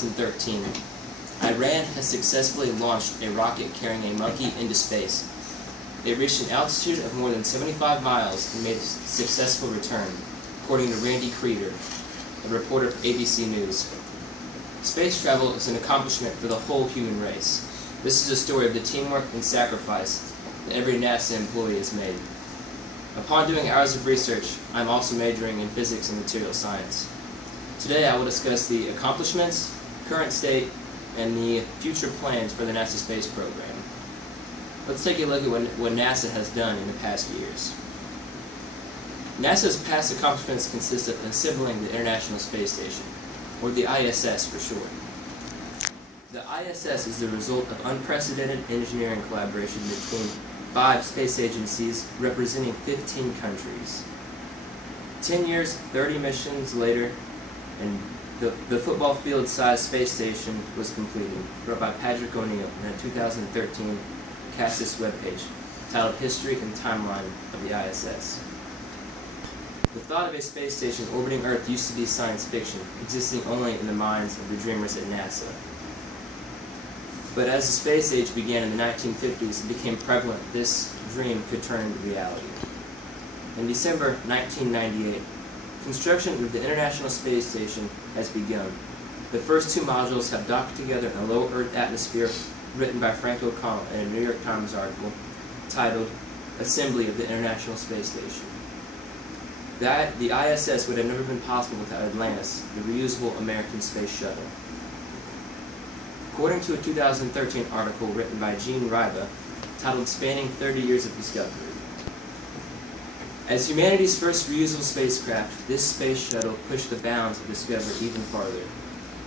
2013, Iran has successfully launched a rocket carrying a monkey into space. It reached an altitude of more than 75 miles and made a successful return, according to Randy Creeder, a reporter for ABC News. Space travel is an accomplishment for the whole human race. This is a story of the teamwork and sacrifice that every NASA employee has made. Upon doing hours of research, I'm also majoring in physics and material science. Today I will discuss the accomplishments, current state, and the future plans for the NASA space program. Let's take a look at what NASA has done in the past years. NASA's past accomplishments consist of assembling the International Space Station, or the ISS for short. The ISS is the result of unprecedented engineering collaboration between 5 space agencies representing 15 countries. 10 years, 30 missions later, and the football field-sized space station was completed, wrote by Patrick O'Neill in a 2013 Cassis webpage titled History and Timeline of the ISS. The thought of a space station orbiting Earth used to be science fiction, existing only in the minds of the dreamers at NASA. But as the space age began in the 1950s, it became prevalent this dream could turn into reality. In December 1998, construction of the International Space Station has begun. The first 2 modules have docked together in a low Earth atmosphere, written by Frank O'Connell in a New York Times article titled Assembly of the International Space Station. The ISS would have never been possible without Atlantis, the reusable American space shuttle. According to a 2013 article written by Gene Ryba, titled Spanning 30 Years of Discovery. As humanity's first reusable spacecraft, this space shuttle pushed the bounds of discovery even farther,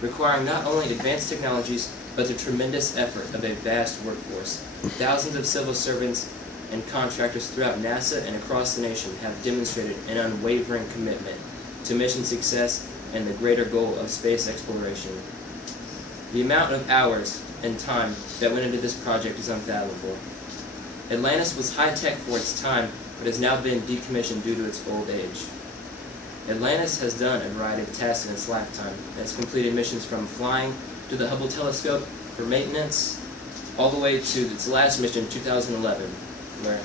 requiring not only advanced technologies, but the tremendous effort of a vast workforce. Thousands of civil servants and contractors throughout NASA and across the nation have demonstrated an unwavering commitment to mission success and the greater goal of space exploration. The amount of hours and time that went into this project is unfathomable. Atlantis was high-tech for its time, but has now been decommissioned due to its old age. Atlantis has done a variety of tasks in its lifetime. It has completed missions from flying to the Hubble telescope for maintenance, all the way to its last mission in 2011, where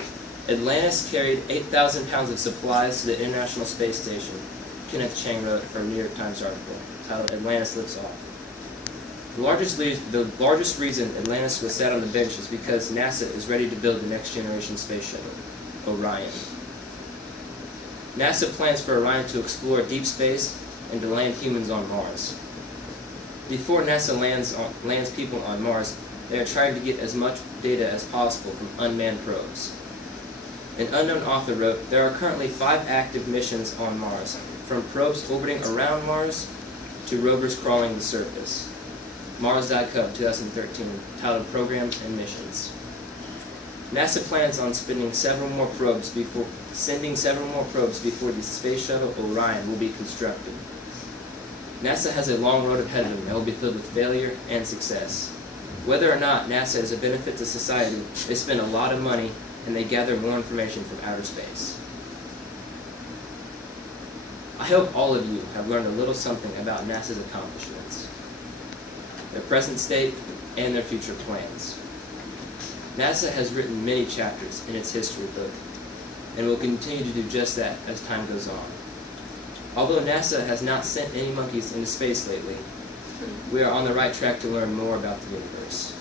Atlantis carried 8,000 pounds of supplies to the International Space Station. Kenneth Chang wrote for a New York Times article titled Atlantis Lifts Off. The largest reason Atlantis was sat on the bench is because NASA is ready to build the next generation space shuttle, Orion. NASA plans for Orion to explore deep space and to land humans on Mars. Before NASA lands people on Mars, they are trying to get as much data as possible from unmanned probes. An unknown author wrote, there are currently 5 active missions on Mars, from probes orbiting around Mars to rovers crawling the surface. Mars.gov 2013, titled Programs and Missions. NASA plans on sending several more probes before the space shuttle Orion will be constructed. NASA has a long road ahead of them that will be filled with failure and success. Whether or not NASA is a benefit to society, they spend a lot of money and they gather more information from outer space. I hope all of you have learned a little something about NASA's accomplishments, their present state, and their future plans. NASA has written many chapters in its history book, and will continue to do just that as time goes on. Although NASA has not sent any monkeys into space lately, we are on the right track to learn more about the universe.